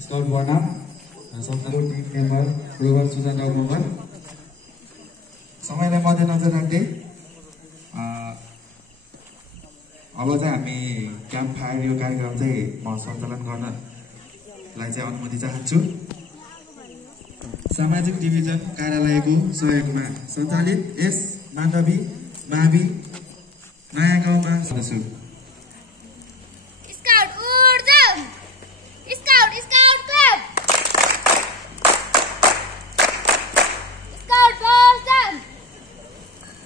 Scout बनाम सन्तको team member Rober Sujan राउमगर। समयलाई मध्यनजर राख्दै अब चाहिँ हामी क्याम्प फायर यो कार्यक्रम चाहिँ म सञ्चालन गर्नलाई चाहिँ अनुमति चाहन्छु। सामाजिक डिभिजन कार्यालयको सहयोगमा सञ्चालित यस माधवी मावि नयाँ गाउँमा सदस्य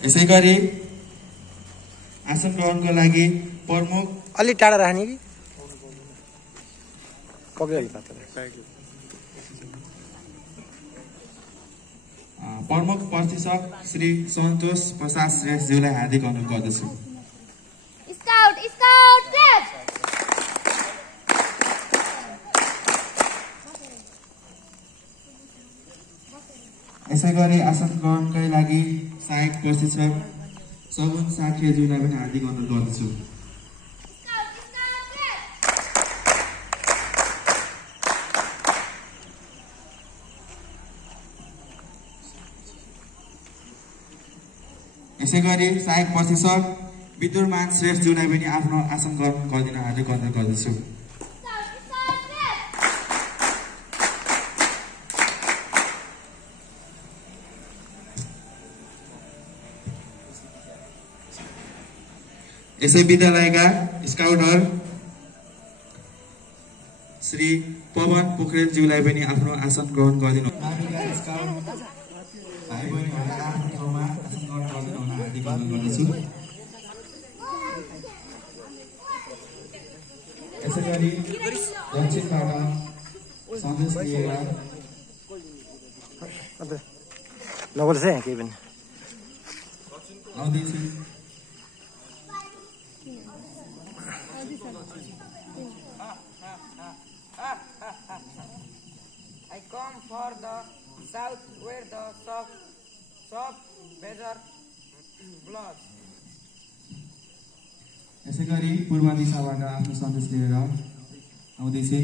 यसै गरी आसन ग्रहणको लागि प्रमुख अलि टाढा राख्ने कि प्रमुख प्रशिक्षक श्री सन्तोष प्रसाद श्रेष्ठज्यूलाई हार्दिक अनुरोध गर्दछु। यसै गरी आसन ग्रहणकै लागि सहायक प्रशिक्षक सगुन साख्यज्यूलाई पनि हार्दिक अनुरोध गर्दछु। यसै गरी सहायक प्रशिक्षक विदुरमान श्रेष्ठज्यूलाई पनि आफ्नो आसन ग्रहण गरिदिन हार्दिक अनुरोध गर्दछु। यसै विद्यालयका स्काउटर श्री पवन पोखरेलज्यूलाई पनि आफ्नो आसन ग्रहण गरिदिनु। भाइ बहिनीहरूलाई आफ्नो ठाउँमा आसन ग्रहण गरिदिनु हुन हार्दिक अनुरोध गर्दछु। यसै गरी दक्षिणबाट सन्देश लिएर आउँदैछु। I come for the south where the soft weather blows. यसै गरी पूर्व दिशाबाट आफ्नो सन्देश लिएर आउँदैछु।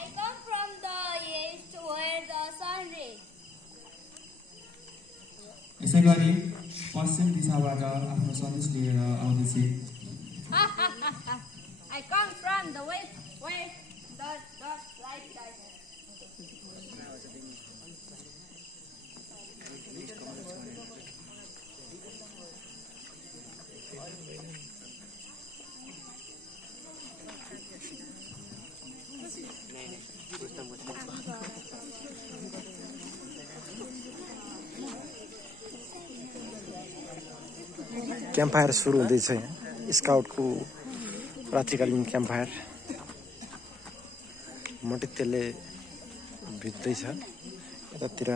I come from the east where the sun rays. यसै गरी पश्चिम दिशाबाट आफ्नो सन्देश लिएर आउँदैछु। I come from the west where the light dies. Camp fire सुरु हुँदैछ यहाँ स्काउटको रात्रिकालीन क्याम्प फायर। मोटे त्यसले भिज्दैछ। यतातिर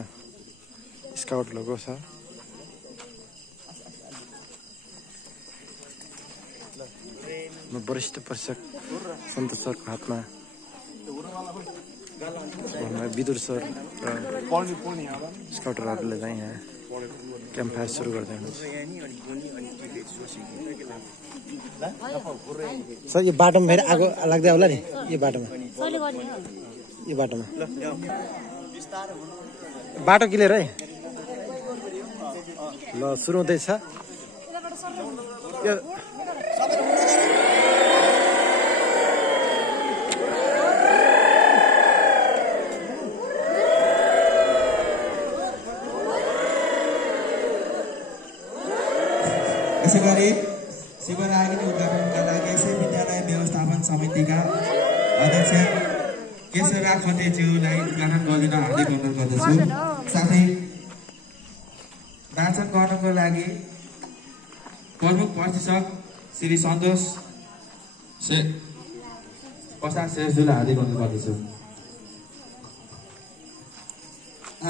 स्काउट लोगो छ। वरिष्ठ प्रशिक्षक सन्तोष सरको हातमा विदुर सर र स्काउटरहरूले चाहिँ यहाँ क्याम्प फायर सुरु गर्दै हुनुहुन्छ। सर यो बाटोमा फेरि आगो लाग्दै होला नि। यो बाटोमा बाटो क्लियर है। ल सुरु हुँदैछ। यसै गरी शिवरागिनी उद्घाटनका लागि यसै विद्यालय व्यवस्थापन समितिका अध्यक्ष केशरा खतेज्यूलाई उद्घाटन गरिदिन हार्दिक अनुरोध गर्दछु। साथै वाचन गर्नको लागि प्रमुख प्रशिक्षक श्री सन्तोष प्रसाद श्रेष्ठज्यूलाई हार्दिक अनुरोध गर्दछु।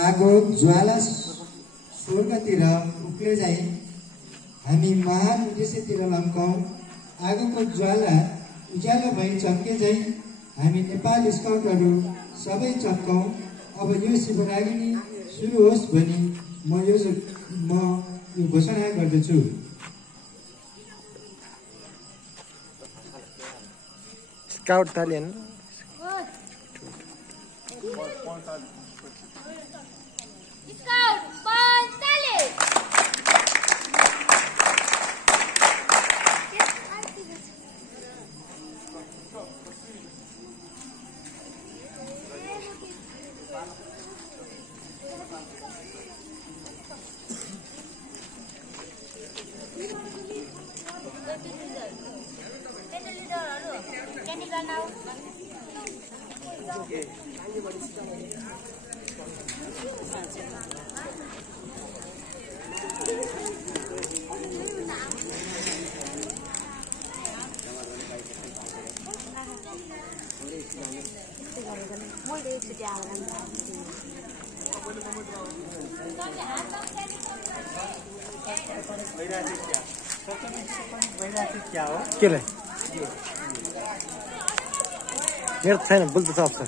आगो ज्वाला स्वर्गतिर उक्ले जाइ हामी महान उद्देश्यतिर लम्काउँ। आगोको ज्वाला उज्यालो भई चम्के जाइ हामी नेपाल स्काउटहरू सबै चम्काउँ। अब यो शिवरागिनी सुरु होस् भनी म यो घोषणा गर्दछु। स्काउट तालियन Scout, Pontale. केलाई मेरो छैन ब्लुटुथ अफ छ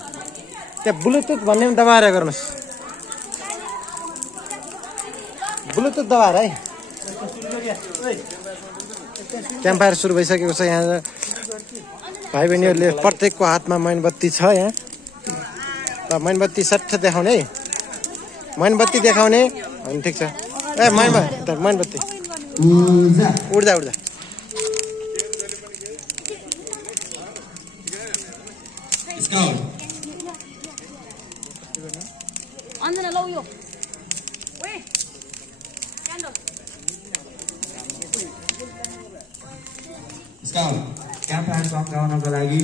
त्यहाँ ब्लुटुथ भन्ने पनि दबाएर गर्नुहोस् ब्लुटुथ दबाएर है क्याम्पफायर सुरु भइसकेको छ यहाँ भाइ बहिनीहरूले प्रत्येकको हातमा मैनबत्ती छ यहाँ र मैनबत्ती सट्ठ देखाउने है मैनबत्ती देखाउने अनि ठिक छ ए मैनबत्ती उड्दा उड्दा Scout. Andana low yo. Wait. Candle. Scout. Campfire song गाउनको लागि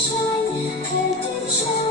Shine,